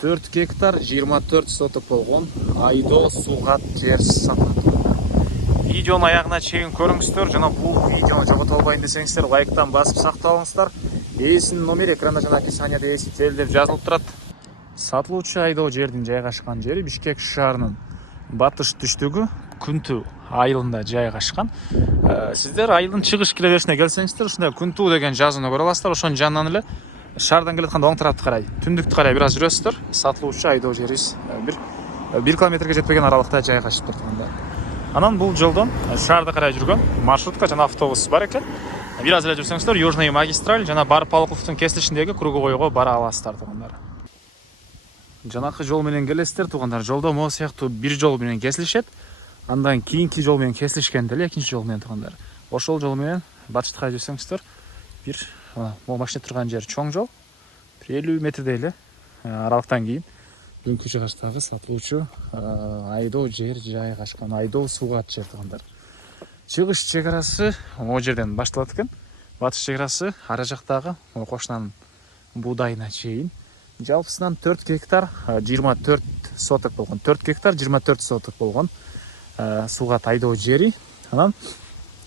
4 гектар 24 соток болгон айдоо суугат жер сатылат. Видеонун аягына чейин көрүңүздөр жана бул видеону жогото албайын десеңиздер лайктан басып сактап. Ээсинин номери экранда жана описанияда ээси телдеп жазылып турат. Сатылуучу айдоо жердин жайгашкан жери Бишкек шаарынын батыш түштүгү Күнтүү айылында жайгашкан. Сиздер айылдын чыгыш киреберишине келсеңиздер, ушундай Күнтүү деген жазууну көрө аласыздар. Ошонун жанынан эле шаардан келатканда оң тарапты карай, түндүктү карай бир аз жүрөсүздөр. Сатылуучу айдоо жерибиз бир километрге жетпеген аралыкта жайгашып турганда. Анан бул жолдон шаарда карай жүргөн маршрутка жана автобус бар экен. Бир аз эле жүрсөңүздөр, Южный магистраль жана Барпалыковдун кесилишиндеги круговойго бара аласыздар туугандар. Жанакы жол менен келесиздер туугандар. Жолдо могу сыяктуу бир жол менен кесилишет. Андан кийинки жол менен кесилишкенде эле экинчи жол менен туугандар. Ошол жол менен батышка жүрсөңүздөр, бир могу машина турган жер чоң жол. 50 метрдей эле аралыктан кийин бүгүнкү жыгачтагы сатылуучу айдоо жер жайгашкан, айдоо суугат жер туугандар. Чыгыш чек арасы могу жерден башталат экен. Батыш чек арасы ара жактагы кошунанын буудайына чейин. Жалпысынан 4 гектар 24 соток болгон. 4 гектар 24 соток болгон суугат айдоо жери. Анан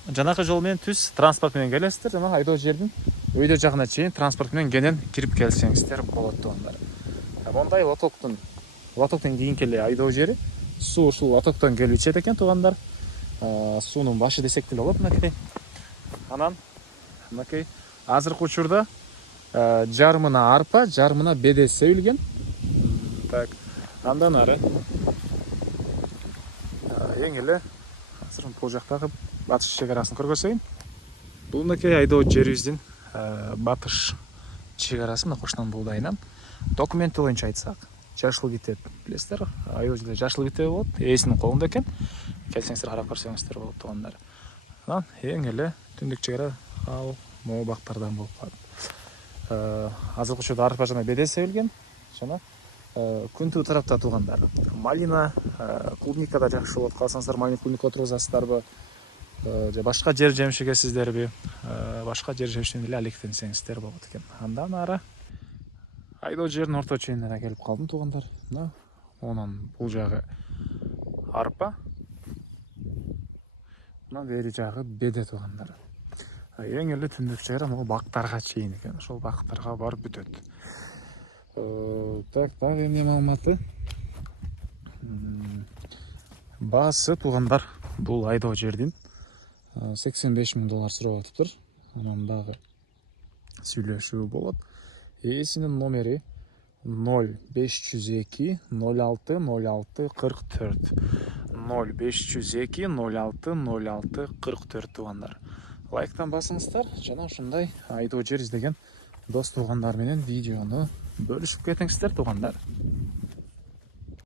жанакы жол менен түз транспорт менен келесиздер, жана айдоо жердин өйдө жагына чейин транспорт менен кенен кирип келсеңиздер болот туугандар. Мондай лотоктон кийинки эле айдоо жери. Суу ушул лотоктон келип ичет экен туугандар. Суунун башы десек деле болот мынакей. Анан мынакей азыркы учурда жарымына арпа, жарымына беде себилген. Так, андан ары эң эле азыр бул жактагы батыш чек арасын көргөзөйүн. Бул мынакей айдоо жерибиздин батыш чек арасы, мына кошунан буудайынан. Документи боюнча айтсак, жашыл китеп билесиздер, айдоо жерде жашыл китеп болот, ээсинин колунда экен. Келсеңиздер карап көрсөңүздөр болот туугандар. Анан эң эле түндүк чек ара ал могу бактардан болуп калат. Азыркы учурда арпа жана беде себилген, жана Күнтүү тарапта туугандар. Малина, клубника да жакшы болот. Калсаңыздар малина, клубника отургузасыздарбы? Же башка жер жемиш эгесиздерби? Башка жер жемиштен эле алектенсеңиздер болот экен. Андан ары айдоо жердин орто ченине келип калдым туугандар. Мына онун бул жагы арпа. Мына бери жагы беде туугандар. Эң эле түндүк чек ара могу бактарга чейин экен. Ошол бактарга барып бүтөт. Так, дагы эмне маалыматы? Баасы туугандар бул айдоо жердин $85,000 сурап атыптыр. Анан дагы сүйлөшүү болот. Ээсинин номери 0502 06 06 44. 0502 06 06 44 туугандар. Лайктан басыңыздар жана ушундай айдоо жер издеген дос туугандар менен видеону бөлүшүп кетиңиздер туугандар.